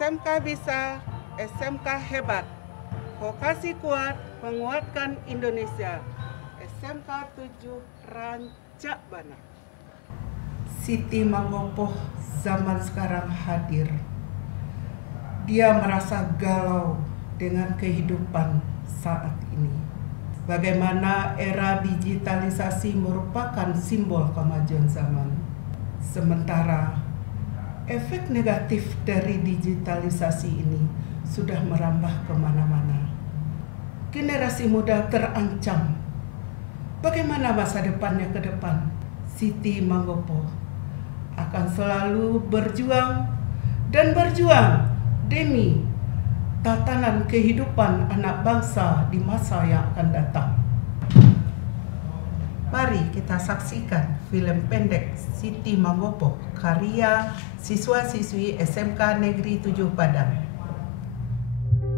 SMK bisa, SMK hebat. Vokasi kuat menguatkan Indonesia. SMK 7 Rancak Bana. Siti Mangopah zaman sekarang hadir. Dia merasa galau dengan kehidupan saat ini. Bagaimana era digitalisasi merupakan simbol kemajuan zaman. Sementara efek negatif dari digitalisasi ini sudah merambah kemana-mana. Generasi muda terancam. Bagaimana masa depannya ke depan? Siti Mangopah akan selalu berjuang dan berjuang demi tatanan kehidupan anak bangsa di masa yang akan datang. Mari kita saksikan film pendek Siti Mangopah karya siswa-siswi SMK Negeri 7 Padang.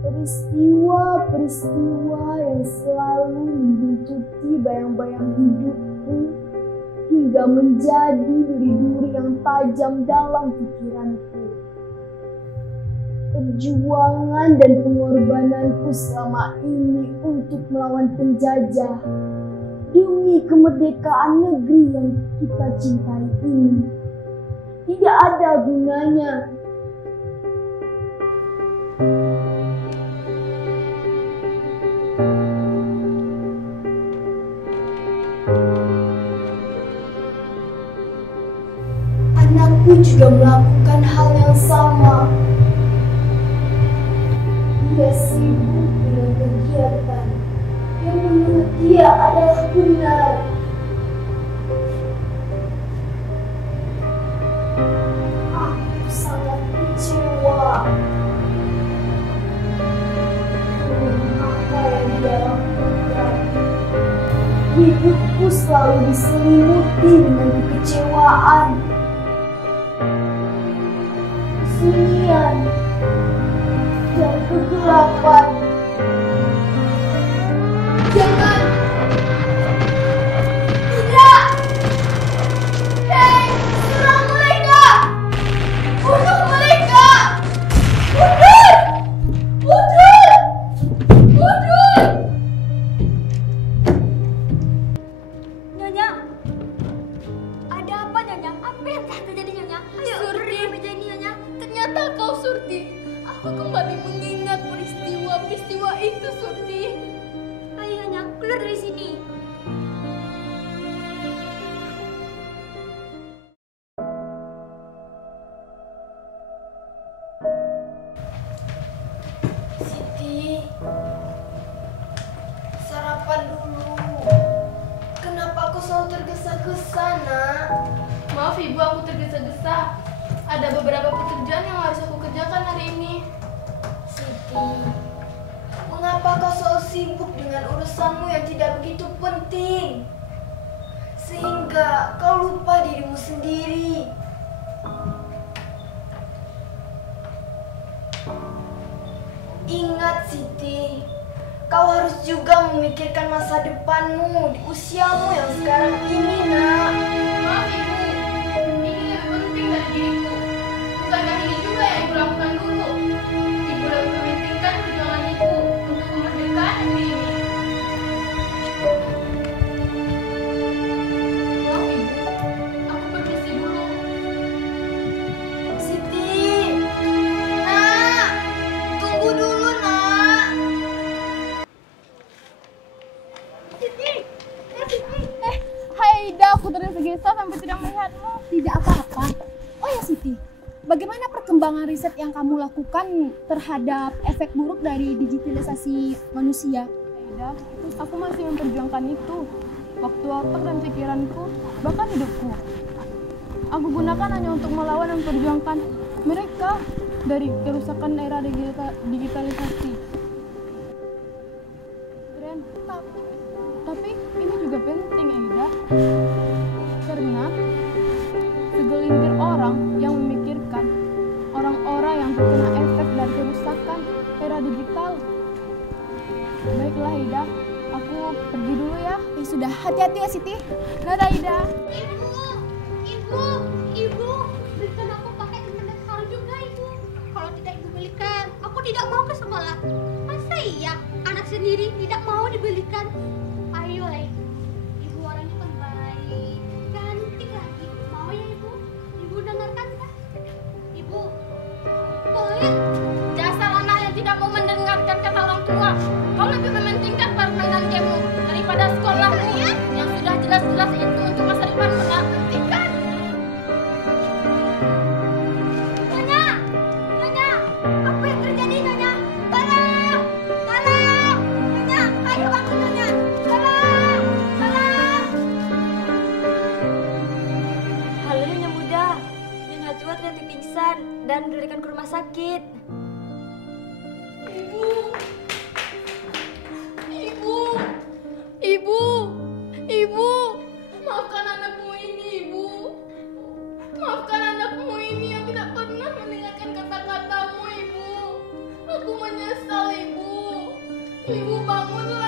Peristiwa-peristiwa yang selalu membuntuti bayang-bayang hidupku hingga menjadi duri-duri yang tajam dalam pikiranku. Perjuangan dan pengorbananku selama ini untuk melawan penjajah demi kemerdekaan negeri yang kita cintai ini tidak ada gunanya. Anakku juga melakukan hal yang sama. Dia sibuk dengan kegiatan yang menurut dia adalah benar. Aku sangat kecewa dengan apa yang dia lakukan. Hidupku selalu diselimuti dengan kekecewaan, kesunyian, dan kegelapan. Jangan! Tidak! Hei! Serang mereka! Bunuh mereka! Mundur! Mundur! Mundur! Nyonya! Ada apa, Nyonya? Apa yang telah terjadi, Nyonya? Ayo, Surti! Meja ini, Nyonya. Ternyata kau, Surti. Aku kembali mengingat peristiwa itu, Surti. Ayo, Nyonya, keluar dari sini. Siti, sarapan dulu. Kenapa kau selalu tergesa-gesa, Nak? Maaf Ibu, aku tergesa-gesa. Ada beberapa pekerjaan yang harus aku kerjakan hari ini. Siti, mengapa kau selalu sibuk dengan urusanmu yang tidak begitu penting? Sehingga kau lupa dirimu sendiri. Ingat Siti, kau harus juga memikirkan masa depanmu di usiamu yang sekarang ini, Nak. Maaf Ibu, ini lebih penting dari diriku. Bukankah ini juga yang Ibu lakukan dulu? Ibu lebih mementingkan perjuangan Ibu untuk kemerdekaan negeri ini. Maaf Ibu, aku permisi dulu. Siti, Nak, tunggu dulu, Nak. Hai Ida, aku tergesa-gesa sampai tidak melihatmu. Tidak apa-apa. Oh ya Siti, bagaimana perkembangan riset yang kamu lakukan terhadap efek buruk dari digitalisasi manusia? Ida, aku masih memperjuangkan itu. Waktu otak dan pikiranku, bahkan hidupku. Aku gunakan hanya untuk melawan dan memperjuangkan mereka dari kerusakan era digitalisasi. Keren, tapi ini juga penting, Aida. Karena segelintir orang yang memikirkan orang-orang yang terkena efek dan kerusakan era digital. Baiklah, Aida. Aku pergi dulu ya. Ya sudah, hati-hati ya Siti. Dadah, Aida. Ibu, berikan aku pakai internet sekarang juga, Ibu. Kalau tidak, Ibu sekolah. Masa iya anak sendiri tidak mau dibelikan? Ayo, ibu orangnya kan baik, cantik lagi. Mau ya ibu? Ibu dengarkan kan? Ibu, boleh? Dasar anak yang tidak mau mendengarkan kata orang tua. Kau lebih mementingkan permainan gamemu daripada sekolahmu yang sudah jelas-jelas itu untuk masa depan kelak. Hentikan! Nyonya, Nyonya, apa yang terjadi Nyonya? Tolong, tolong, Nyonya, ayo bangun Nyonya, tolong, tolong. Halo Nyonya Muda, Nyonya Tua terjadi pingsan dan dilarikan ke rumah sakit. Ibu, maafkan anakmu ini, Ibu. Maafkan anakmu ini yang tidak pernah mendengarkan kata-katamu, Ibu. Aku menyesal, Ibu. Ibu bangunlah.